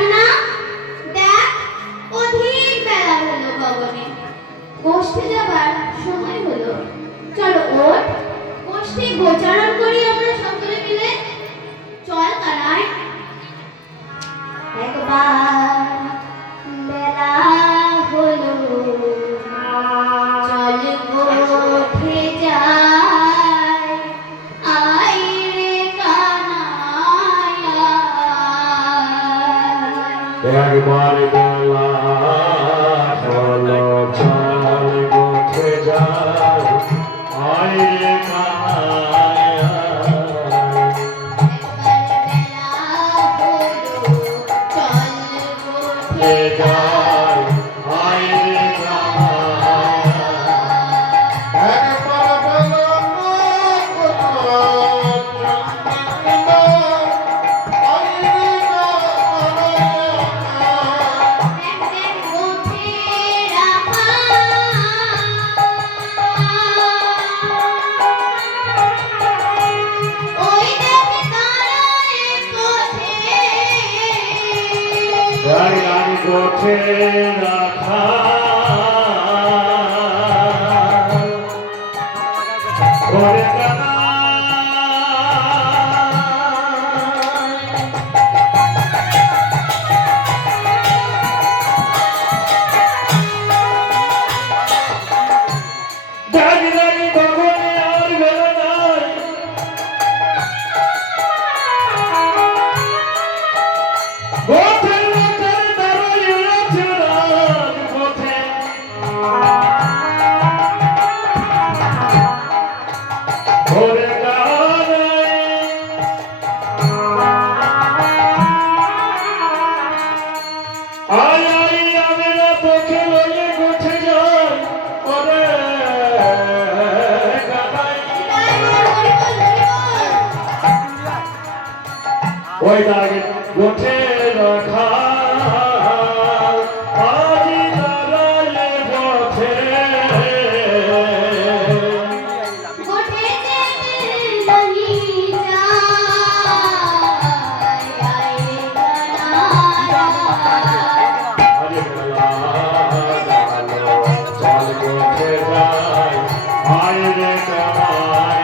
যাবি না? দেখ অধিক বেলা হলো গগনে, গোষ্ঠে যাবার সময় হলো। চলো ওঠ, গোষ্ঠে গোচারণ করি আমরা সকলে মিলে। চল কানাই। একবার বেলা হলো, চল গোঠে যাই, আয় রে কানাই একবার বেলা হলো, চল গোঠে যাই, আয় রে কানাই। গোঠে রাখা ওরে ওই দাগে গোঠে রাখা আজি দাঁড়ালে পথে গোঠে যেতে নাহি যায়, আয় রে কানাই। চল গোঠে যাই, আয় রে কানাই।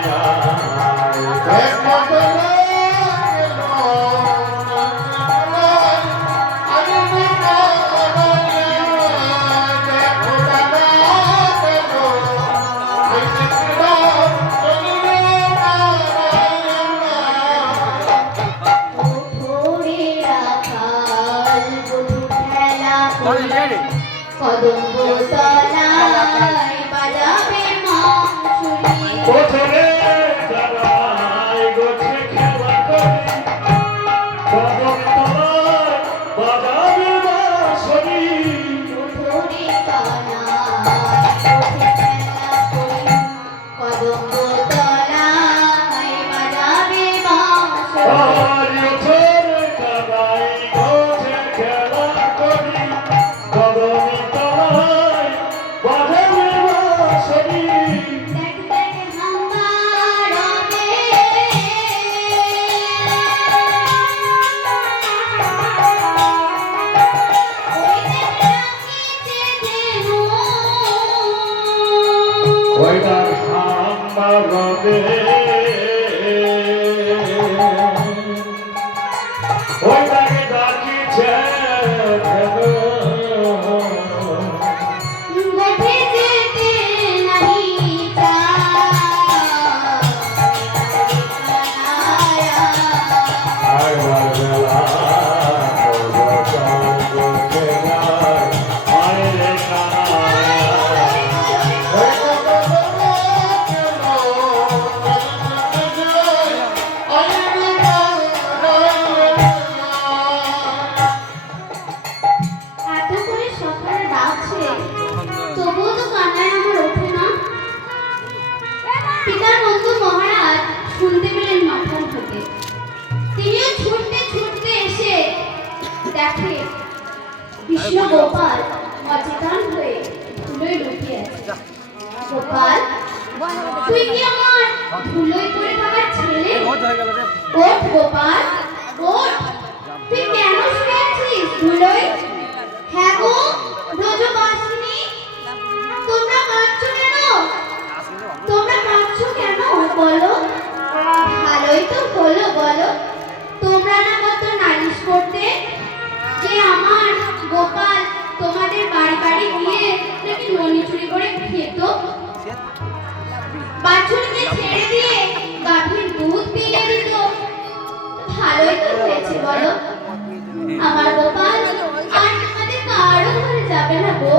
কদম্ব তলায় বাজাবে মাংসুরি, গোঠে দাঁড়াই গোঠে খেলা করি, কদম তলায় বাজাবে বাঁশরি। ওঠরে কানাই গোঠে খেলা করি, কদম্ব তলায় বাজাবে বাঁশরি। ওঠরে কানাই গোঠে খেলা করি, কদম তলায় বাজাবে বাঁশরি। দেখ দেখ হাঙ্গারামে, ওই দেখ রাখিছে যেন, ওই তার হাম্বা রবে, ওই তাকে ডাকিছে গোঠে যেতে নাহি যায়, আয়বার বেলা হলো, চল গোঠে যাই, আয় রে কানাই। এত করে সকালে ডাকছে, তবুও তো কান্নায় আমার ওঠে না। পিতার বন্ধু মহারাজ শুনতে পেলেন মাথার থেকে, তিনিও ছুটতে ছুটতে এসে দেখে কৃষ্ণ গোপাল অচেতন হয়ে ধুলোয় লুটিয়ে আছে। গোপাল, তুই কি আমার ধুলোয় পড়ে থাকার ছেলে? ওঠ গোপাল, ওঠ, তুই কেন শুয়ে আছিস? বাছুরকে ছেড়ে দিয়ে গাভীর দুধ পিয়ে দিত, ভালোই তো হয়েছে বলো। আমার গোপাল আর তোমাদের কারো ঘরে যাবে না গো।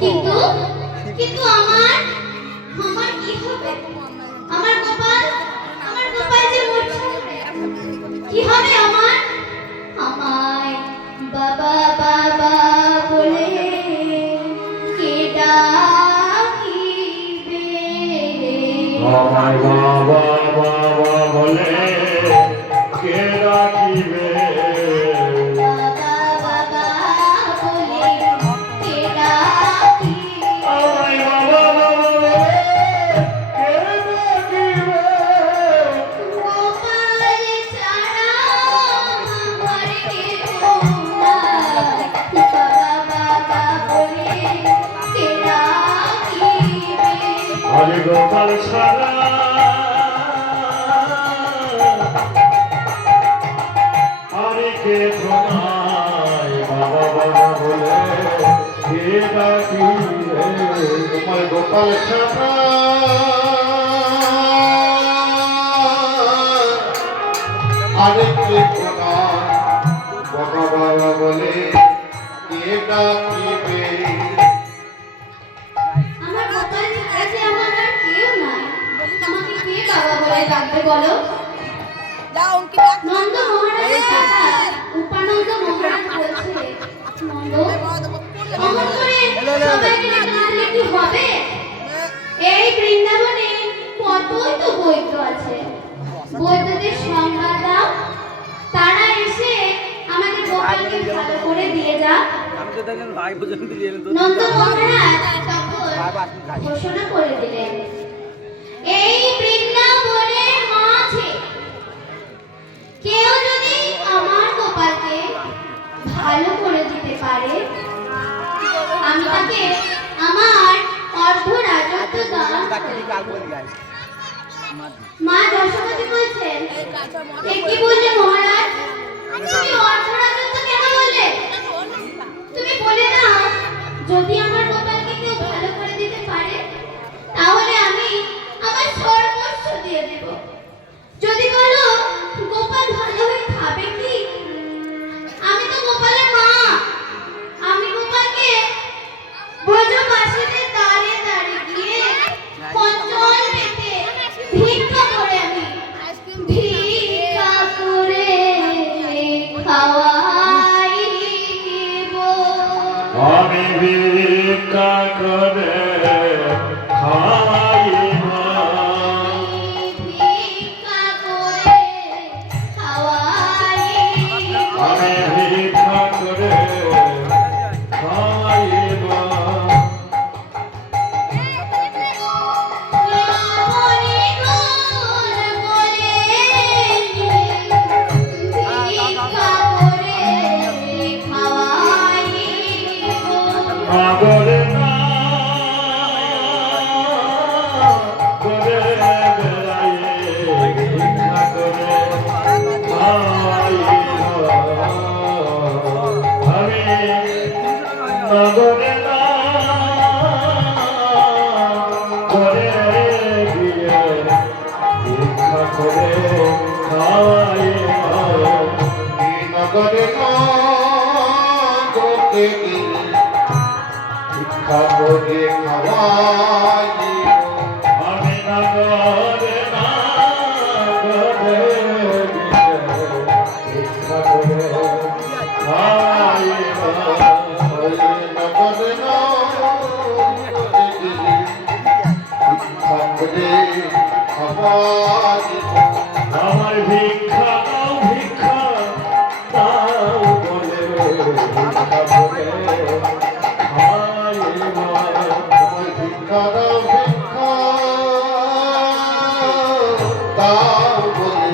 কিন্তু কিন্তু আমার আমার কি হবে? আমার গোপাল যে মরছে, কি হবে আমার? আমায় বাবা বাবা বলে কে ডাকিবে? আমায় বাবা বাবা বলে কে ডাকিবে? বাবা বাবা বলে কে ডাকিবে? আমায় বাবা বাবা বলে কে ডাকিবে? গোপাল ছাড়া ঘরে কেউ নাই, বাবা বাবা বলে কে ডাকিবে? আরে গোপাল ছাড়া আরে কে তোমায় বাবা বাবা বলে কে ডাকিবে? তোমার গোপাল ছাড়া আরে কে তোমায় বাবা বাবা বলে কে ডাকিবে? আমার গোপাল ছাড়া যে আমার আর কেউ নাই, আমাকে কে বাবা বলে ডাকবে বলো? নন্দ মহারাজ, উপানন্দ মহারাজ বলছে, নন্দ অমন করে সবাইকে ডাকলে কি হবে? এই বৃন্দাবনে কতই তো বৈদ্য আছে, বৈদ্যদের সংবাদ দাও, তারা এসে আমাদের গোপালকে ভালো করে দিয়ে যাক। নন্দ মহারাজ তখন ঘোষণা করে দিলেন, এই বৃন্দাবনের মাঝে কেউ যদি আমার গোপালকে ভালো করে দিতে পারে, আমি তাকে আমার অর্ধ রাজত্ব দান করব। মা যশোমতী বলছেন, এ কি বললে মহারাজ? তুমি অর্ধ রাজত্ব কেন বললে? তুমি বলে দাও, যদি আমার গোপালকে কেউ ভালো করে দিতে পারে, তাহলে আমি আমার সর্বস্ব দিয়ে দেব। যদি বলো গোপাল ভালো হয়ে খাবে কি, আমি তো গোপালের মা, আমি গোপালকে ব্রজবাসীদের দ্বারে দ্বারে গিয়ে পঞ্চল পেতে ভিক্ষা করে খাওয়াইব। আমি ভিক্ষা করে খাইব, ভিক্ষা করে খাওয়াইব। আমি ভিক্ষা করে খাইব। রামনি গুণ বলে ভিক্ষা করে খাওয়াইব। নগরে না করে বেড়াইয়ে ভিক্ষা করে খাইব। আমি নগরে না করে গিয়ে ভিক্ষা করে খাইব। নগরে না করতে গিয়ে ভিক্ষা করে খাওয়াইব। আমি নগরে না করে গিয়ে ভিক্ষা করে খাওয়াইব। নগরে না করে গিয়ে ভিক্ষা করে খাওয়াইব। আমার ভিক্ষা দাও, ভিক্ষা দাও বলে ভিক্ষা করে খাইব। আমার ভিক্ষা দাও, ভিক্ষা দাও বলে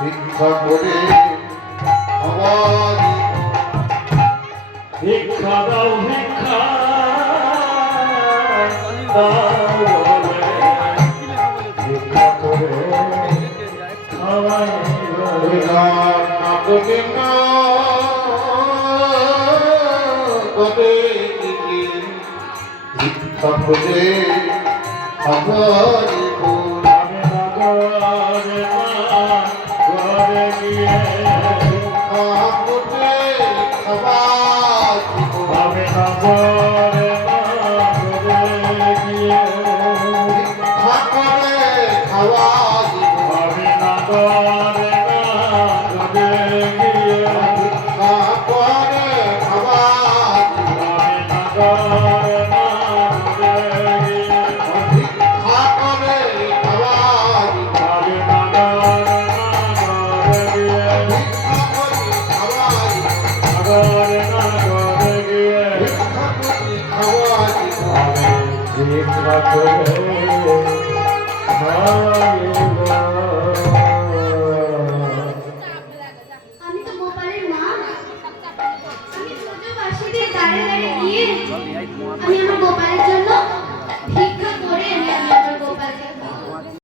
ভিক্ষা করে খাওয়াইব। ভিক্ষা দাও, ভিক্ষা দাও বলে ভিক্ষা করে খাওয়াইব। নগরে না করে ভিক্ষা করে খবরি বল আমি নগরে ঘরে গিয়ে খাবতে খাবার দিব আমি নগরে গিয়ে খাকরে খাওয়া দিব আমি নগরে গিয়ে খাকরে খাবার দিব আমি নগরে গিয়ে খাকরে খাবার দিব আমি নগরে গিয়ে খাকরে খাবার দিব নগরে গিয়ে খাকরে খাবার দিব আমি ভিক্ষা করে আমি তো গোপালের মা। আমি ব্রজবাসীদের দ্বারে দ্বারে গিয়ে আমি আমার গোপালের